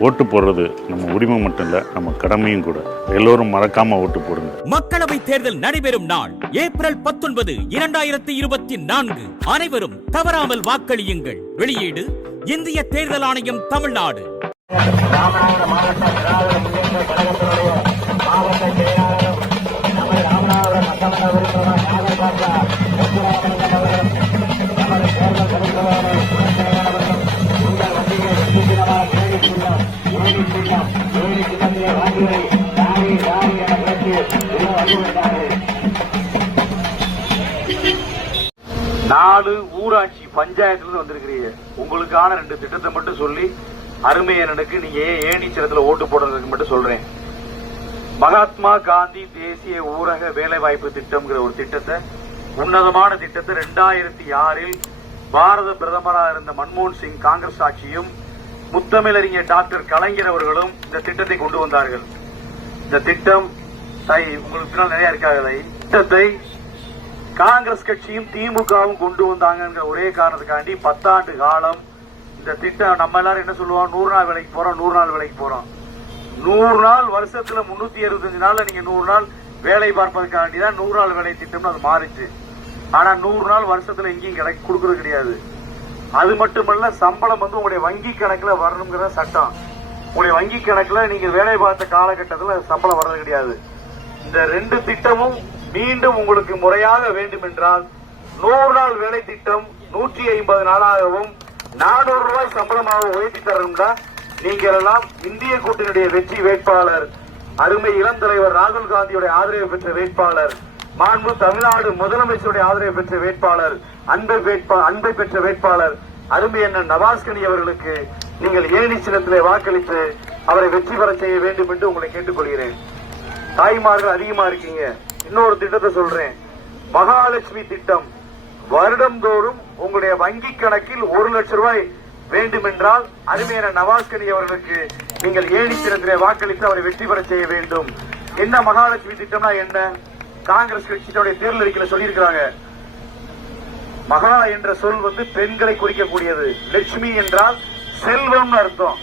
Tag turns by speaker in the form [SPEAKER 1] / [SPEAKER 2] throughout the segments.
[SPEAKER 1] ஓட்டு போடுறது நம்ம உரிமை மட்டும் இல்லை நம்ம கடமையும் கூட எல்லோரும் மறக்காம ஓட்டு போடுங்க
[SPEAKER 2] மக்களவை தேர்தல் நடைபெறும் நாள் ஏப்ரல் பத்தொன்பது இரண்டாயிரத்தி இருபத்தி நான்கு அனைவரும் தவறாமல் வாக்களியுங்கள் வெளியீடு இந்திய தேர்தல் ஆணையம் தமிழ்நாடு
[SPEAKER 3] ராமநாதபுரம் மாவட்ட
[SPEAKER 4] நாலு ஊராட்சி பஞ்சாயத்துல வந்திருக்கிறீங்க. உங்களுக்கான ரெண்டு திட்டத்தை மட்டும் சொல்லி அருமையனனுக்கு நீங்க ஏன் ஏனிச்சரத்துல ஓட்டு போடுறதுக்கு மட்டும் சொல்றேன். மகாத்மா காந்தி தேசிய ஊரக வேலைவாய்ப்பு திட்டம்ங்கிற ஒரு திட்டத்தை உன்னதமான திட்டத்தை ரெண்டாயிரத்தி ஆறில் பாரத பிரதமராக இருந்த மன்மோகன் சிங் காங்கிரஸ் ஆட்சியும் முத்தமிழறிஞர் டாக்டர் கலைஞர் அவர்களும் இந்த திட்டத்தை கொண்டு வந்தார்கள். இந்த திட்டம் தை உங்களுக்கு பின்னால் நிறைய இருக்காது திட்டத்தை காங்கிரஸ் கட்சியும் திமுகவும் கொண்டு வந்தாங்கங்கிற ஒரே காரணத்துக்காண்டி பத்தாண்டு காலம் இந்த திட்டம் நம்ம எல்லாரும் என்ன சொல்லுவோம்? நூறு நாள் வேலைக்கு போறோம் நூறு நாள் வேலைக்கு போறோம். நூறு நாள் வருஷத்துல முன்னூத்தி அறுபத்தஞ்சு நாள்ல நீங்க நூறு நாள் வேலை பார்ப்பதற்காண்டி தான் நூறு நாள் வேலை திட்டம்னு அது மாறிச்சு. ஆனா நூறு நாள் வருஷத்துல எங்கேயும் கிடைக்க கொடுக்கறது கிடையாது. அது மட்டுமல்ல சம்பளம் வந்து உங்களுடைய வங்கி கணக்குல வரணுங்கிற சட்டம். உங்களுடைய வங்கி கணக்குல நீங்க வேலை பார்த்த காலகட்டத்தில் சம்பளம் வர்றது கிடையாது. இந்த ரெண்டு திட்டமும் மீண்டும் உங்களுக்கு முறையாக வேண்டும் என்றால் நூறு நாள் வேலை திட்டம் நூற்றி ஐம்பது நாளாகவும் நானூறு ரூபாய் சம்பளமாக உயர்த்தி தரணும்னா நீங்கள் எல்லாம் இந்திய கூட்டணியுடைய வெற்றி வேட்பாளர். அருமை இளம் தலைவர் ராகுல் காந்தியுடைய ஆதரவு பெற்ற வேட்பாளர். மாண்பு தமிழ்நாடு முதலமைச்சருடைய ஆதரவை பெற்ற வேட்பாளர் அன்பை வேட்பா அன்பை பெற்ற வேட்பாளர் அருமை அண்ணன் நவாஸ்கனி அவர்களுக்கு நீங்கள் ஏணி சின்னத்திலே வாக்களித்து அவரை வெற்றி பெற செய்ய வேண்டும் என்று உங்களை கேட்டுக்கொள்கிறேன். தாய்மார்கள் அதிகமா இருக்கீங்க. இன்னொரு திட்டத்தை சொல்றேன். மகாலட்சுமி திட்டம் வருடந்தோறும் உங்களுடைய வங்கி கணக்கில் ஒரு லட்சம் ரூபாய் வேண்டுமென்றால் அருமையான நவாஸ்கனி அவர்களுக்கு நீங்கள் ஏணித்திரத்திலே வாக்களித்து அவரை வெற்றி பெற செய்ய வேண்டும். என்ன மகாலட்சுமி திட்டம்னா என்ன? காங்கிரஸ் கட்சியினுடைய தேர்தல் அறிக்கையில சொல்லியிருக்கிறாங்க. மகா என்ற சொல் வந்து பெண்களை குறிக்கக்கூடியது. லட்சுமி என்றால் செல்வம்னு அர்த்தம்.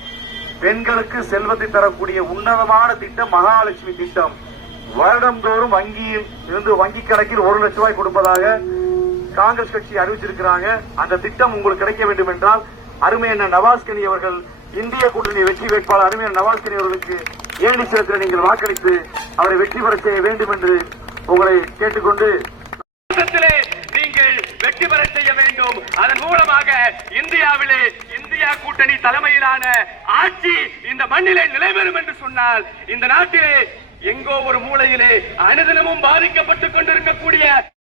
[SPEAKER 4] பெண்களுக்கு செல்வத்தை தரக்கூடிய உன்னதமான திட்டம் மகாலட்சுமி திட்டம். வருடந்தோறும் வங்கியில் இருந்து வங்கி கணக்கில் ஒரு லட்சம் ரூபாய் கொடுப்பதாக காங்கிரஸ் கட்சி அறிவிச்சிருக்கிறாங்க. அந்த திட்டம் உங்களுக்கு கிடைக்க வேண்டும் என்றால் அருமையான நவாஸ்கனி அவர்கள் இந்திய கூட்டணி வெற்றி வேட்பாளர் அருமையான நவாஸ்கனி அவர்களுக்கு ஏழு சேர்த்து நீங்கள் வாக்களித்து அவரை வெற்றி பெற செய்ய வேண்டும் என்று உங்களை கேட்டுக்கொண்டு
[SPEAKER 5] நீங்கள் வெற்றி பெற செய்ய வேண்டும். அதன் மூலமாக இந்தியாவிலே இந்தியா கூட்டணி தலைமையிலான ஆட்சி இந்த மண்ணிலே நிலைபெறும் என்று சொன்னால் இந்த நாட்டிலே எங்கோ ஒரு மூலையிலே அனுதினமும் பாதிக்கப்பட்டுக் கொண்டிருக்கக்கூடிய